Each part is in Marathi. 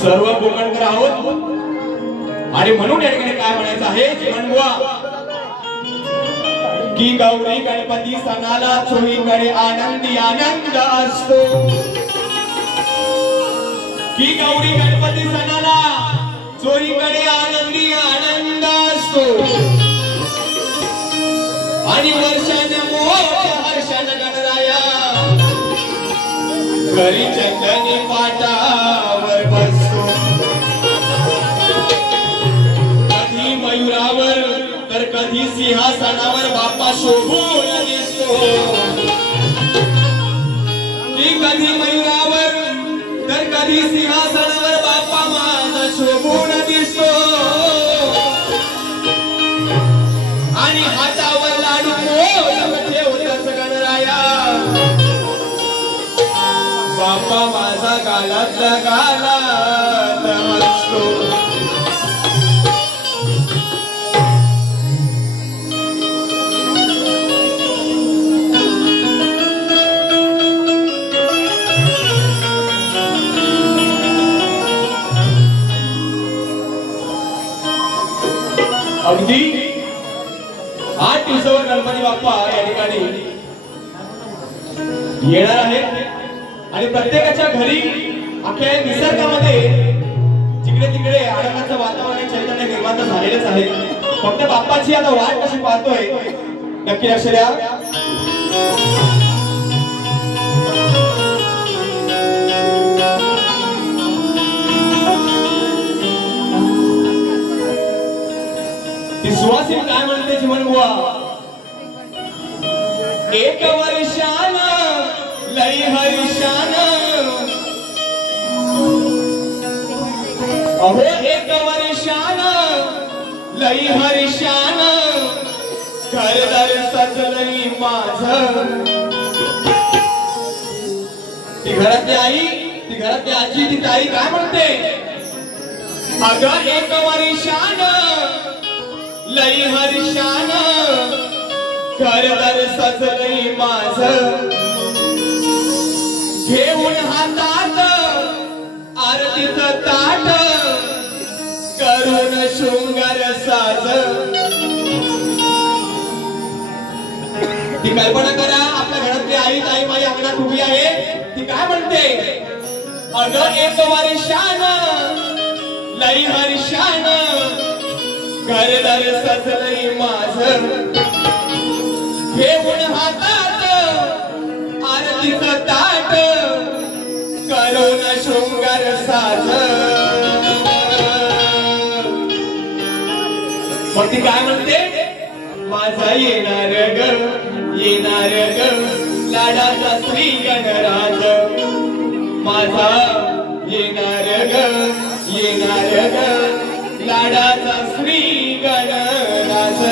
सर्व कोकणकर आहोत आणि म्हणून या ठिकाणी काय म्हणायचं आहे जीवनबुवा की गौरी गणपती सणाला चोहीकडे आनंदी आनंद असतो की गौरी गणपती सणाला चोहीकडे आनंदी आनंद असतो आणि वर्षाने मोठ्या हर्षाने गणराया घरी चंदनी पाटावर बसतो कधी मयुरावर तर कधी सिंहासनावर बाप्पा शोभून दिसतो की कधी मयुरावर तर कधी सिंहासनावर बाप्पा माझा शोभून दिसतो आणि हातावर लाडू ठेवतच गणराया बाप्पा माझा गालातला गालात असतो अगदी 8 दिवसावर गणपती बाप्पा या ठिकाणी येणार आहेत आणि प्रत्येकाच्या घरी अख्ख्या निसर्गामध्ये जिकडे तिकडे आनंदाचं वातावरण चैतन्य निर्माण झालेलंच आहे फक्त बाप्पाची आता वाट कशी पाहतोय नक्की लक्ष द्या सुवासिनी काय म्हणते जीवनबुवा एक वर्षान लई हर्षान अहो एक वर्षान लई हर्षान घरदार सजलई माझं ती घरातली आई ती घरातली आजी ती ताई काय म्हणते अगं एक वर्षान लई हर्षान घरदार सजलई माझं घेऊन हातात आरतीचं ताट करून शृंगार साज ती कल्पना करा आपल्या घरातली आई ताई माई अंगणात उभी आहे ती काय म्हणते अगं एक वर्षान लई हर्षान घरदार सजलई माझं घेऊन हातात आरतीचं ताट करून शृंगार साज मग ती काय म्हणते माझा येणार ग लाडाचा श्री गणराज माझा येणार ग लाडाचा श्री गणराज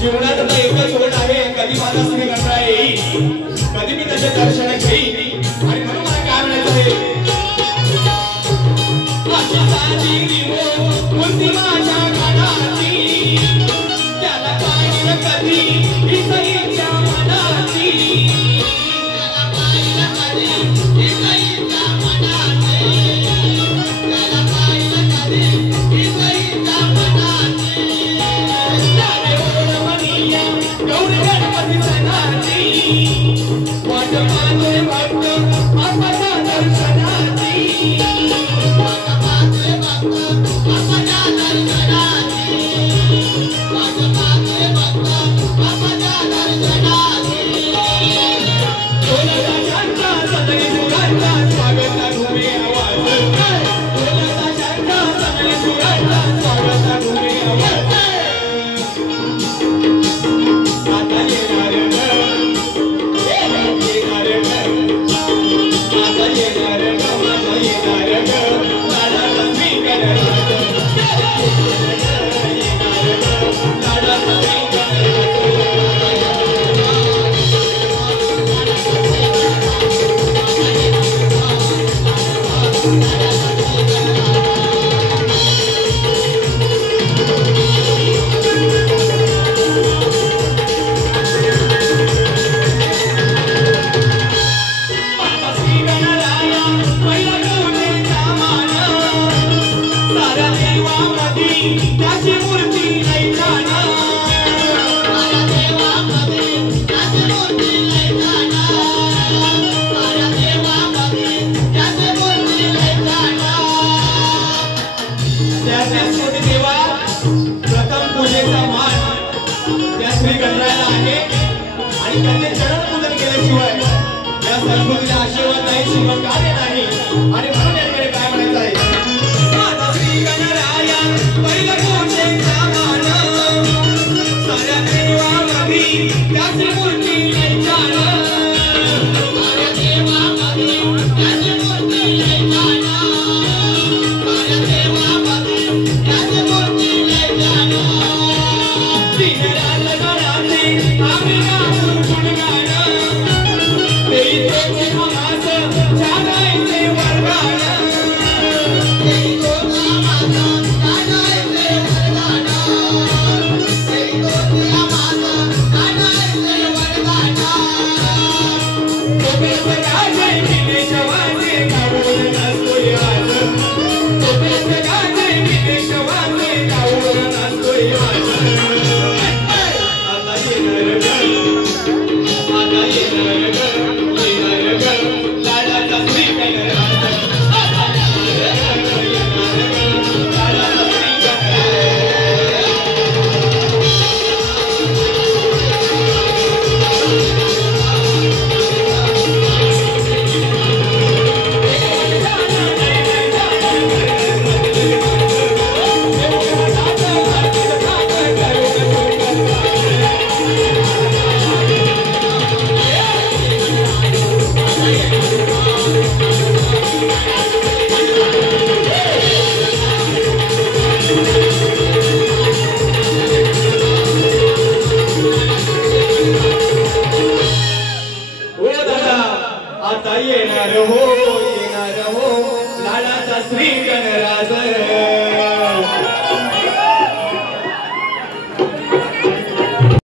जीवनात आता एकच ओढ आहे, कधी माझा श्री गणराया येईल, कधी मी त्याचे दर्शन घेईल. आणि म्हणून मला काय म्हणायचं आहे, माझी साधी मूर्ती माझ्या कानाची, त्याला पाहिलं कधी ही सईच्या मनाची, त्याला पाहिलं कधी ही सईच्या मनाची, त्याला पाहिलं कधी ही सईच्या मनाची. गौरी गणपती सणाची वाट पाहतोय भक्त बाप्पाच्या दर्शनाची, वाट पाहतोय भक्त बाप्पाच्या दर्शनाची, वाट पाहतोय भक्त बाप्पाच्या दर्शनाची. ढोलता शांता सदरी सुरांचा स्वागता घुमे आवाज, ढोलता शांता सदरी सुरांचा स्वागता घुमे आवाज. संस्कृतीला आशीर्वाद नाही, शिवाय कार्य नाही. आणि म्हणून याकडे काय म्हणायचं आहे, माझा श्री गणराया पहिला पूजेचा मान, साऱ्या देवामध्ये त्याची मूर्ती